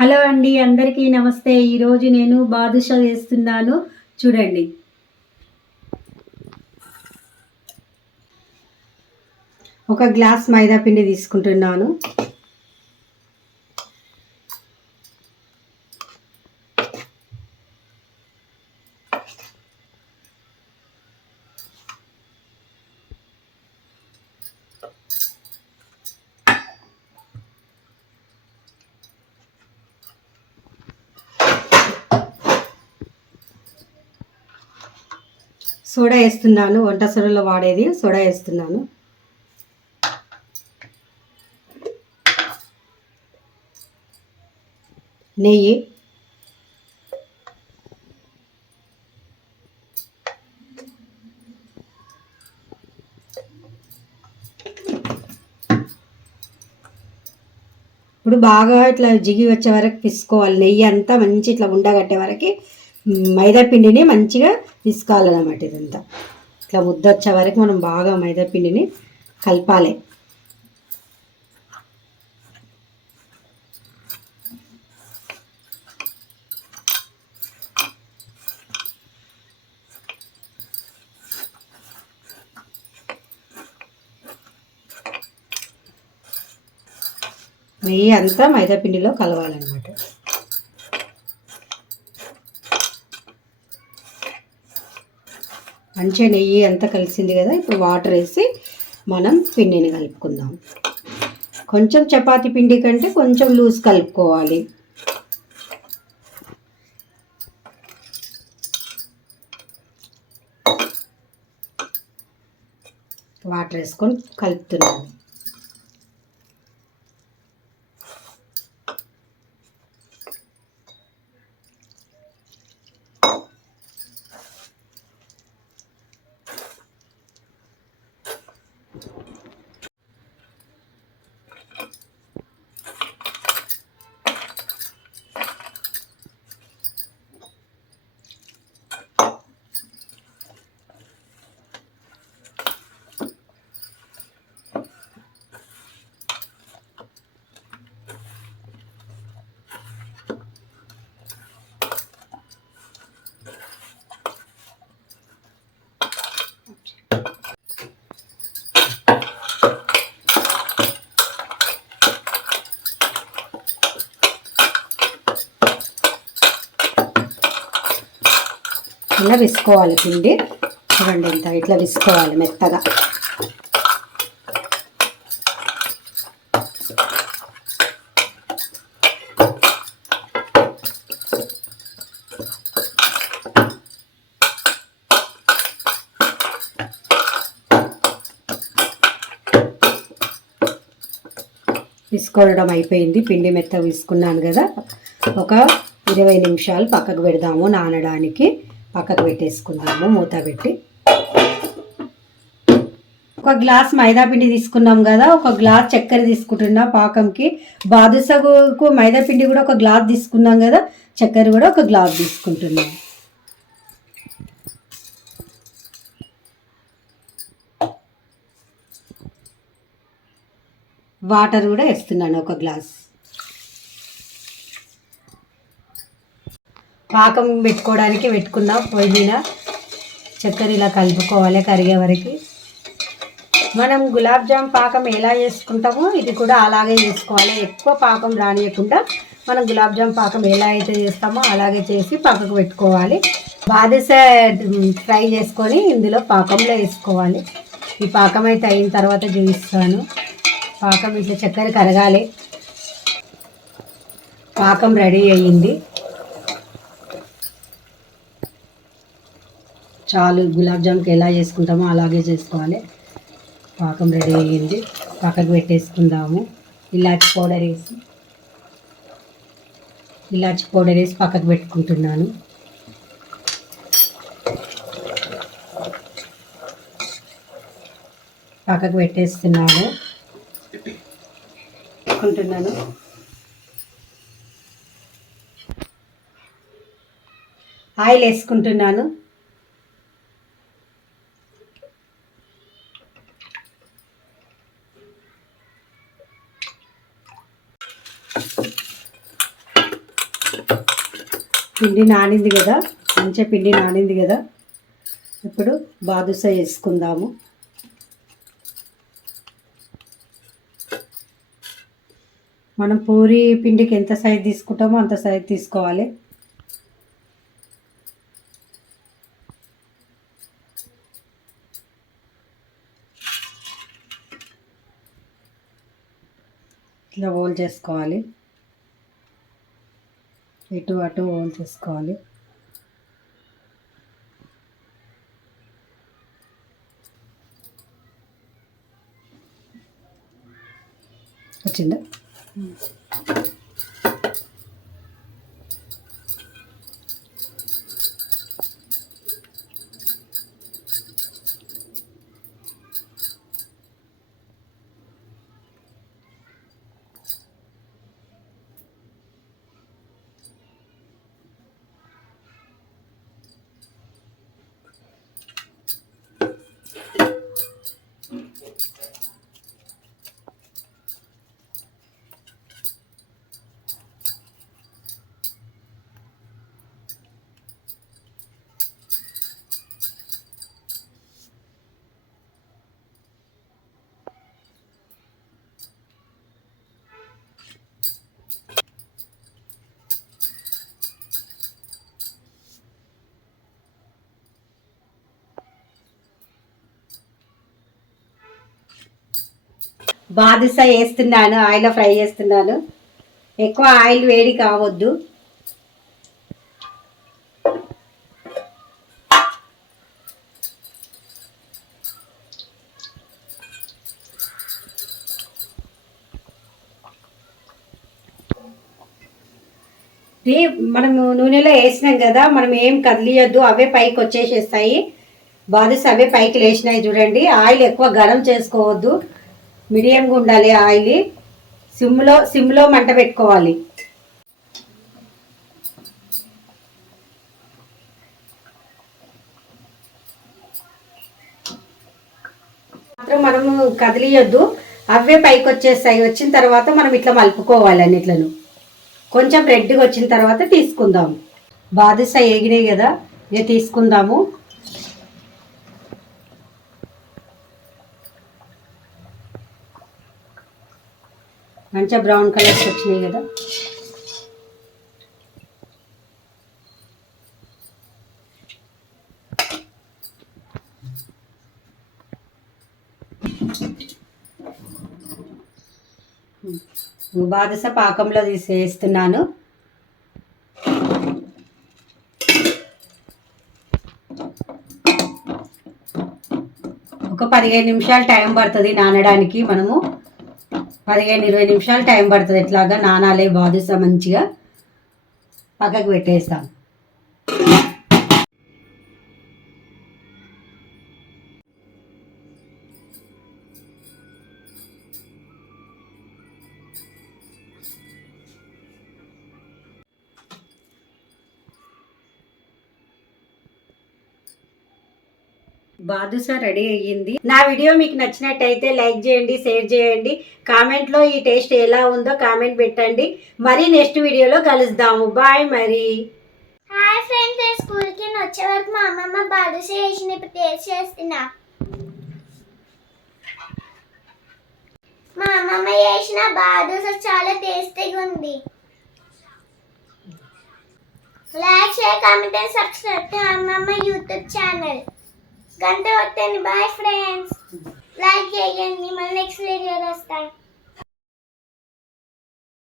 Hello అండి, అందరికీ నమస్తే. ఈరోజు నేను బాదుషా చేస్తున్నాను, చూడండి. ఒక గ్లాస్ మైదా పిండి తీసుకుంటున్నాను. సోడా వేస్తున్నాను, వంట సోడాలో వాడేది సోడా వేస్తున్నాను. నెయ్యి, ఇప్పుడు బాగా ఇట్లా జిగి వచ్చే వరకు పిసుకోవాలి. నెయ్యి అంతా మంచి ఇట్లా ఉండగట్టే వరకు మైదా పిండిని మంచిగా పిసుకోవాలన్నమాట. ఇదంతా ఇట్లా ముద్ద వచ్చే వరకు మనం బాగా మైదా పిండిని కలపాలి. నెయ్యి అంతా మైదా పిండిలో కలవాలన్నమాట. మంచిగా నెయ్యి అంతా కలిసింది కదా. ఇప్పుడు వాటర్ వేసి మనం పిండిని కలుపుకుందాం. కొంచెం చపాతీ పిండి కంటే కొంచెం లూజ్ కలుపుకోవాలి. వాటర్ వేసుకొని కలుపుతున్నాను. ఇలా విసుకోవాలి పిండి, చూడండి. ఇంత ఇట్లా విసుకోవాలి మెత్తగా. విసుకోవడం అయిపోయింది. పిండి మెత్తగా విసుకున్నాను కదా. ఒక 20 నిమిషాలు పక్కకు పెడదాము, నానడానికి. పక్కకు పెట్టేసుకుందాము మూత పెట్టి. ఒక గ్లాస్ మైదా పిండి తీసుకున్నాం కదా, ఒక గ్లాస్ చక్కెర తీసుకుంటున్నా పాకంకి. బాదుషాకు మైదా పిండి కూడా ఒక గ్లాస్ తీసుకున్నాం కదా, చక్కెర కూడా ఒక గ్లాస్ తీసుకుంటున్నాం. వాటర్ కూడా వేస్తున్నాను ఒక గ్లాస్. పాకం పెట్టుకోవడానికి పెట్టుకున్నాం పొయ్యి మీద. చక్కెర ఇలా కలుపుకోవాలి కరిగే వరకు. మనం గులాబ్ జామ్ పాకం ఎలా చేసుకుంటామో ఇది కూడా అలాగే చేసుకోవాలి. ఎక్కువ పాకం రానియకుండా మనం గులాబ్ జామ్ పాకం ఎలా అయితే చేస్తామో అలాగే చేసి పక్కకు పెట్టుకోవాలి. బాదుషా ఫ్రై చేసుకొని ఇందులో పాకంలో వేసుకోవాలి. ఈ పాకం అయితే అయిన తర్వాత చూపిస్తాను. పాకం ఇట్లా చక్కెర కరగాలి. పాకం రెడీ అయ్యింది. చాలు, గులాబ్ జామ్కి ఎలా చేసుకుంటామో అలాగే చేసుకోవాలి. పాకం రెడీ అయ్యింది. పక్కకు పెట్టేసుకుందాము. ఇలాచి పౌడర్ వేసి పక్కకు పెట్టుకుంటున్నాను. పక్కకు పెట్టేస్తున్నాను. ఆయిల్ వేసుకుంటున్నాను. పిండి నానింది కదా, మంచిగా పిండి నానింది కదా. ఇప్పుడు బాదుషా వేసుకుందాము. మనం పూరి పిండికి ఎంత సైజు తీసుకుంటామో అంత సైజు తీసుకోవాలి. ఇట్లా రోల్ చేసుకోవాలి, ఇటు అటు రోల్ చేసుకోవాలి. వచ్చిందా? బాదుషా వేస్తున్నాను, ఆయిల్లో ఫ్రై చేస్తున్నాను. ఎక్కువ ఆయిల్ వేడి కావద్దు. మనము నూనెలో వేసినాం కదా, మనం ఏం కదిలియద్దు, అవే పైకి వచ్చేసేస్తాయి. బాదుషా అవే పైకి లేచినాయి చూడండి. ఆయిల్ ఎక్కువ గరం చేసుకోవద్దు, మీడియంగా ఉండాలి ఆయిల్. సిమ్లో మంట పెట్టుకోవాలి. మాత్రం మనము కదిలియొద్దు, అవే పైకి వచ్చేస్తాయి. వచ్చిన తర్వాత మనం ఇట్లా మలుపుకోవాలి అన్నిట్లను. కొంచెం రెడ్గా వచ్చిన తర్వాత తీసుకుందాము. బాదుషా ఏగినాయి కదా, ఇక తీసుకుందాము. మంచిగా బ్రౌన్ కలర్స్ వచ్చినాయి కదా. బాదుషా పాకంలో వేస్తున్నాను. ఒక 15 నిమిషాలు టైం పడుతుంది నానడానికి. మనము 15-20 నిమిషాలు టైం పడుతుంది. ఎట్లాగా నానాలే బాదుషా మంచిగా. పక్కకు పెట్టేస్తాం. బాదుషా రెడీ అయ్యింది. నా వీడియో మీకు నచ్చినట్టయితే లైక్ చేయండి, షేర్ చేయండి. కామెంట్లో ఈ టేస్ట్ ఎలా ఉందో కామెంట్ పెట్టండి. మరి నెక్స్ట్ వీడియోలో కలుద్దాము. బాయ్. మరి హాయ్ ఫ్రెండ్స్, స్కూల్కి వచ్చే వరకు మా అమ్మమ్మ బాదుషా వేసిన, ఇప్పుడు టేస్ట్ చేస్తున్నా. మా అమ్మమ్మ చేసిన బాదుషా చాలా టేస్టీగా ఉంది. Like, share, comment and subscribe to అమ్మమ్మ యూట్యూబ్ ఛానల్. గంట కొట్టండి. Bye friends. లైక్ చేయండి. మళ్ళీ నెక్స్ట్ వీడియోలో వస్తాను.